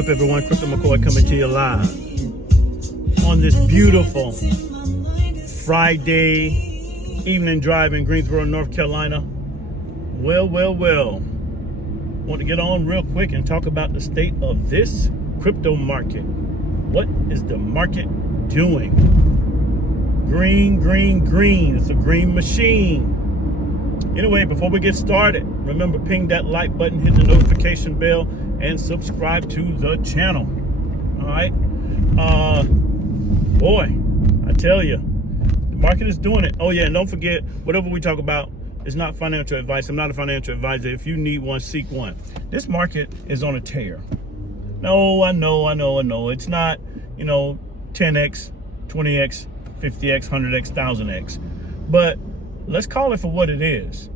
up, everyone? Crypto McCoy coming to you live on this beautiful Friday evening drive in Greensboro, North Carolina. Well. Want to get on real quick and talk about the state of this crypto market. What is the market doing? Green. It's a green machine. Anyway, before we get started, remember, ping that like button, hit the notification bell, and subscribe to the channel. All right. Boy, I tell you, the market is doing it. Oh yeah, and don't forget, whatever we talk about is not financial advice. I'm not a financial advisor. If you need one, seek one. This market is on a tear. No, I know. It's not, 10x, 20x, 50x, 100x, 1000x. But let's call it for what it is.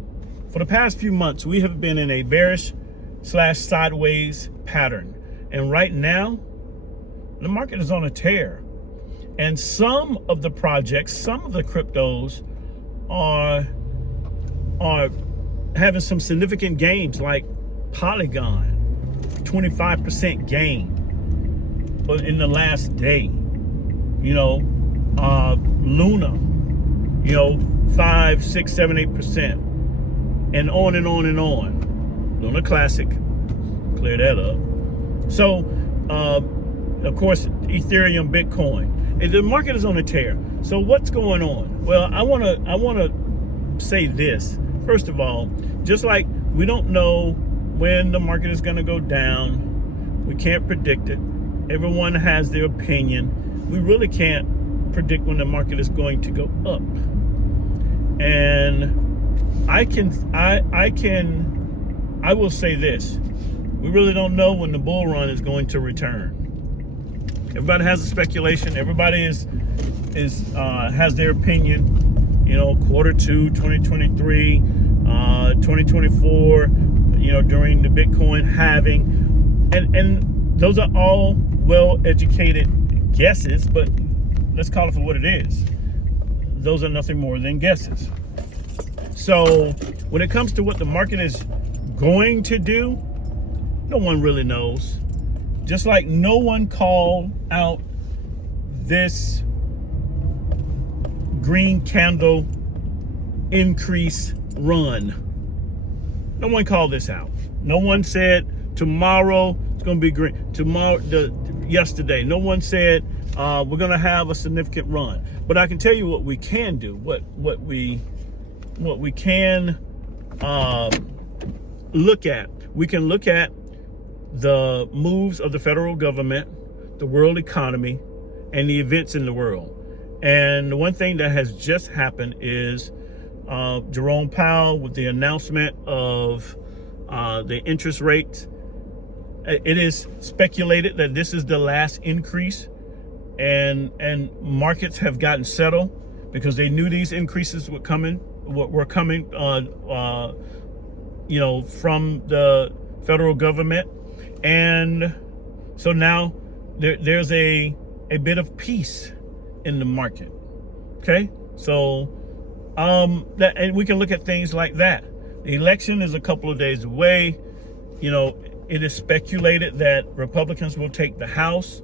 For the past few months, we have been in a bearish/sideways pattern. And right now, the market is on a tear. And some of the projects, some of the cryptos are having some significant gains, like Polygon, 25% gain in the last day. Luna, 5, 6, 7, 8%, and on and on and on. Luna Classic, clear that up. So, of course, Ethereum, Bitcoin, and the market is on a tear. So, what's going on? Well, I want to say this. First of all, just like we don't know when the market is going to go down, we can't predict it. Everyone has their opinion. We really can't predict when the market is going to go up. And I will say this: we really don't know when the bull run is going to return. Everybody has a speculation. Everybody has their opinion. Quarter 2, 2023, 2024. During the Bitcoin halving, and those are all well-educated guesses, but let's call it for what it is. Those are nothing more than guesses. So when it comes to what the market is going to do, no one really knows. Just like no one called out this green candle increase run. No one called this out. No one said tomorrow it's going to be green. Yesterday, no one said we're going to have a significant run. But I can tell you what we can do. What we can look at. We can look at the moves of the federal government, the world economy, and the events in the world. And the one thing that has just happened is Jerome Powell, with the announcement of the interest rate. It is speculated that this is the last increase, and markets have gotten settled because they knew these increases were coming from the federal government. And so now there's a bit of peace in the market. Okay, so and we can look at things like that. The election is a couple of days away. It is speculated that Republicans will take the House,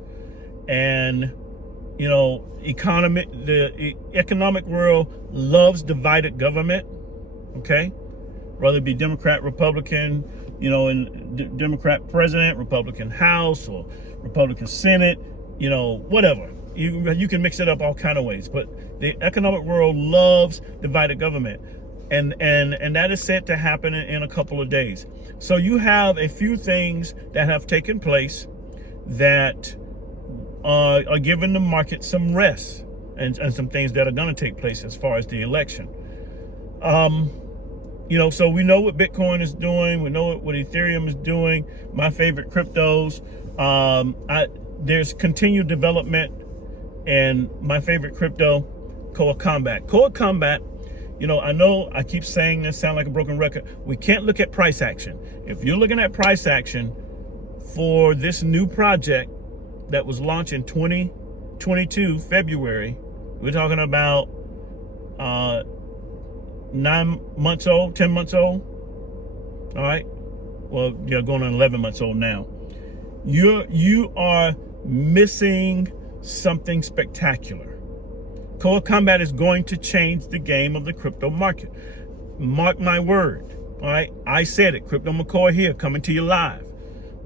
and the economic world loves divided government. Okay, whether it be Democrat, Republican, and Democrat president, Republican House, or Republican Senate, whatever. You can mix it up all kind of ways, but the economic world loves divided government, and that is set to happen in a couple of days. So you have a few things that have taken place that are giving the market some rest, and some things that are going to take place as far as the election. So we know what Bitcoin is doing. We know what Ethereum is doing. My favorite cryptos. There's continued development. And my favorite crypto, Coa Combat. I know I keep saying this, sound like a broken record. We can't look at price action. If you're looking at price action for this new project that was launched in 2022, February, we're talking about 9 months old, 10 months old. All right. Well, going on 11 months old now. You are missing something spectacular. Coa Combat is going to change the game of the crypto market. Mark my word. All right, I said it. Crypto McCoy here, coming to you live.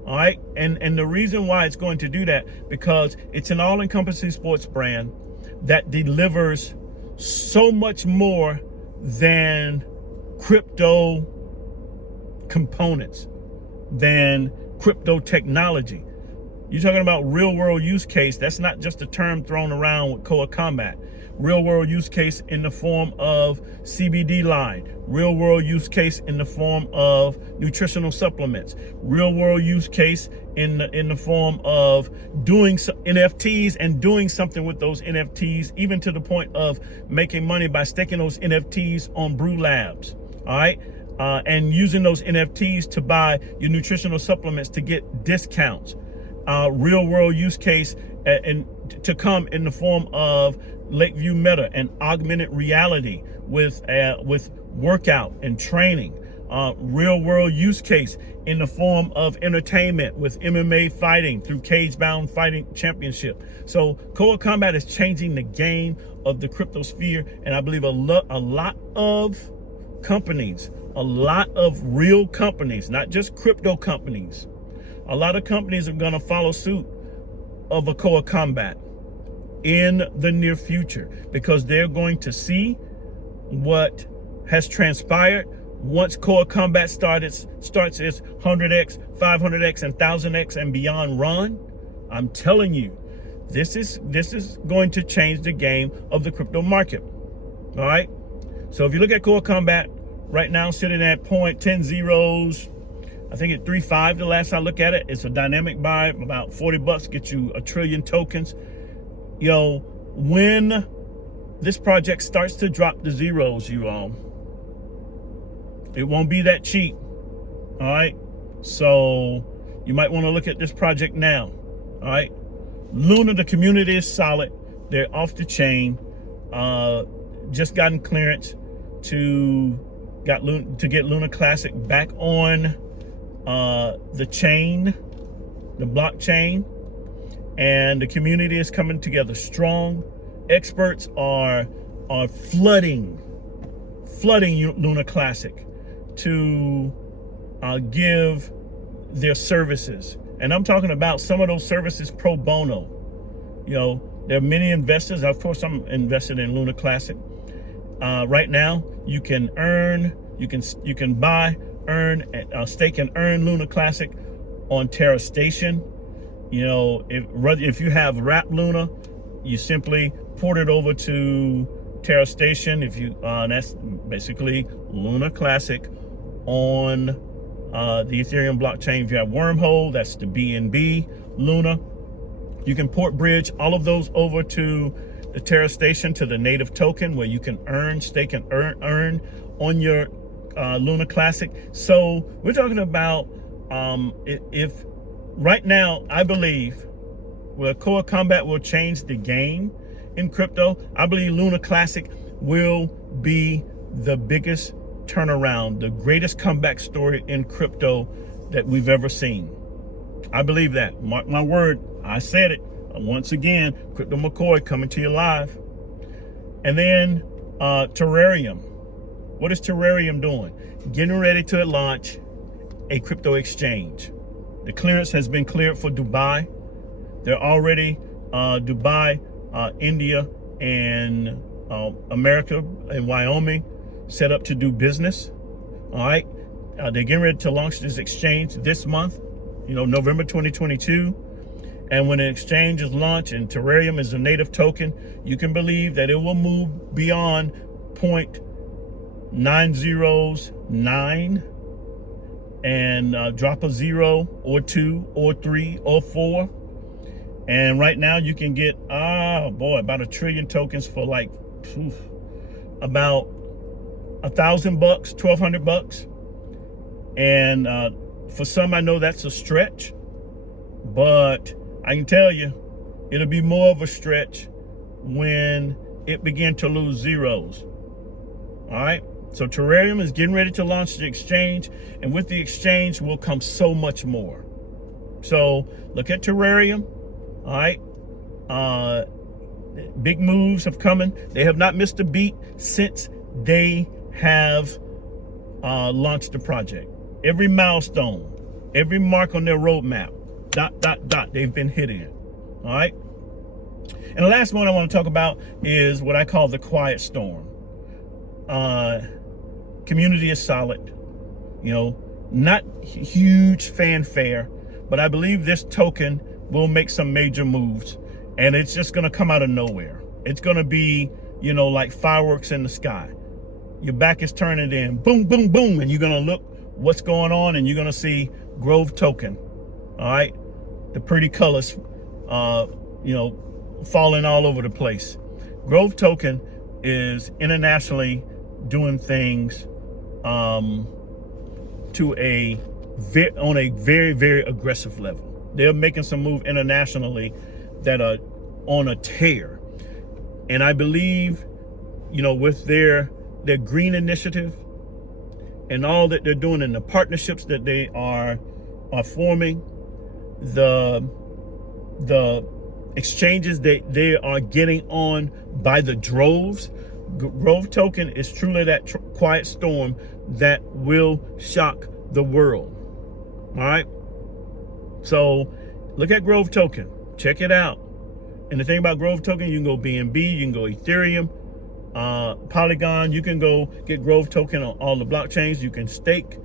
All right, and the reason why it's going to do that, because it's an all-encompassing sports brand that delivers so much more than crypto components, than crypto technology. You're talking about real world use case. That's not just a term thrown around with Coa Combat. Real world use case in the form of CBD line, real world use case in the form of nutritional supplements, real world use case in the form of doing NFTs and doing something with those NFTs, even to the point of making money by staking those NFTs on Brew Labs. All right. And using those NFTs to buy your nutritional supplements to get discounts. Real world use case and to come in the form of Lakeview Meta and augmented reality with workout and training. Real world use case in the form of entertainment with MMA fighting through Cage Bound Fighting Championship. So Coa Combat is changing the game of the crypto sphere, and I believe a lot of companies, a lot of real companies, not just crypto companies, a lot of companies are going to follow suit of a Coa Combat in the near future, because they're going to see what has transpired once Coa Combat starts its 100x, 500x, and 1000x and beyond run. I'm telling you, this is going to change the game of the crypto market. All right. So if you look at Coa Combat right now, sitting at 0.10 zeros, I think at 3.5 the last I look at it. It's a dynamic buy, about $40 gets you 1 trillion tokens. Yo, when this project starts to drop the zeros, you all, it won't be that cheap. All right. So you might want to look at this project now. All right. Luna, the community is solid. They're off the chain. Just gotten clearance to get Luna Classic back on the chain, the blockchain, and the community is coming together strong. Experts are flooding Luna Classic to give their services, and I'm talking about some of those services pro bono. You know, there are many investors. Of course, I'm invested in Luna Classic. Right now, you can earn, you can buy, earn, stake and earn Luna Classic on Terra Station. You know, if you have Wrap Luna, you simply port it over to Terra Station. If you that's basically Luna Classic on the Ethereum blockchain. If you have Wormhole, that's the BNB Luna. You can port bridge all of those over to the Terra Station, to the native token, where you can earn, stake, and earn on your Luna Classic. So we're talking about if right now, I believe where Coa Combat will change the game in crypto, I believe Luna Classic will be the biggest turnaround, the greatest comeback story in crypto that we've ever seen. I believe that. Mark my word. I said it. Once again, Crypto McCoy coming to you live. And then Terrareum. What is Terrareum doing? Getting ready to launch a crypto exchange. The clearance has been cleared for Dubai. They're already Dubai, India, and America and Wyoming set up to do business. All right. They're getting ready to launch this exchange this month, November 2022. And when an exchange is launched and Terrareum is a native token, you can believe that it will move beyond 0.909 and drop a 0 or 2 or 3 or 4. And right now you can get, about 1 trillion tokens for like about $1,000, $1,200. And for some, I know that's a stretch, but I can tell you, it'll be more of a stretch when it begin to lose zeros. All right. So Terareum is getting ready to launch the exchange, and with the exchange will come so much more. So look at Terrareum. All right. Big moves have coming. They have not missed a beat since they have launched the project. Every milestone, every mark on their roadmap, ... they've been hitting it. All right. And the last one I want to talk about is what I call the quiet storm. Community is solid, not huge fanfare, but I believe this token will make some major moves, and it's just going to come out of nowhere. It's going to be, like fireworks in the sky. Your back is turning in, boom, boom, boom, and you're going to look what's going on, and you're going to see Grove token. All right. The pretty colors, falling all over the place. Grove token is internationally doing things on a very, very aggressive level. They're making some move internationally that are on a tear. And I believe, with their green initiative and all that they're doing and the partnerships that they are forming, the exchanges that they are getting on by the droves, Grove token is truly that quiet storm that will shock the world. All right. So look at Grove token, check it out. And the thing about Grove token, you can go BNB, you can go Ethereum, Polygon. You can go get Grove token on all the blockchains. You can stake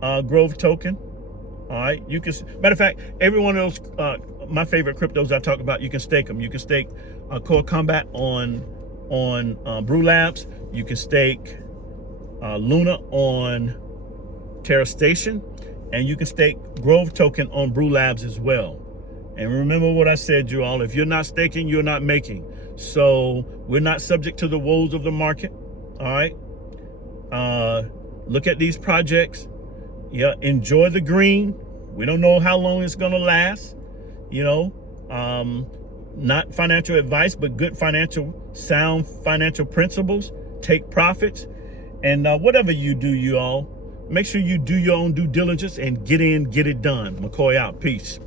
Grove token. All right. You can, matter of fact, every one of those, my favorite cryptos I talk about, you can stake them. You can stake Core Combat on Brew Labs. You can stake Luna on Terra Station, and you can stake Grove token on Brew Labs as well. And remember what I said, you all, if you're not staking, you're not making. So we're not subject to the woes of the market. All right. Look at these projects. Yeah. Enjoy the green. We don't know how long it's going to last. Not financial advice, but good sound financial principles. Take profits. And whatever you do, you all, make sure you do your own due diligence and get it done. McCoy out. Peace.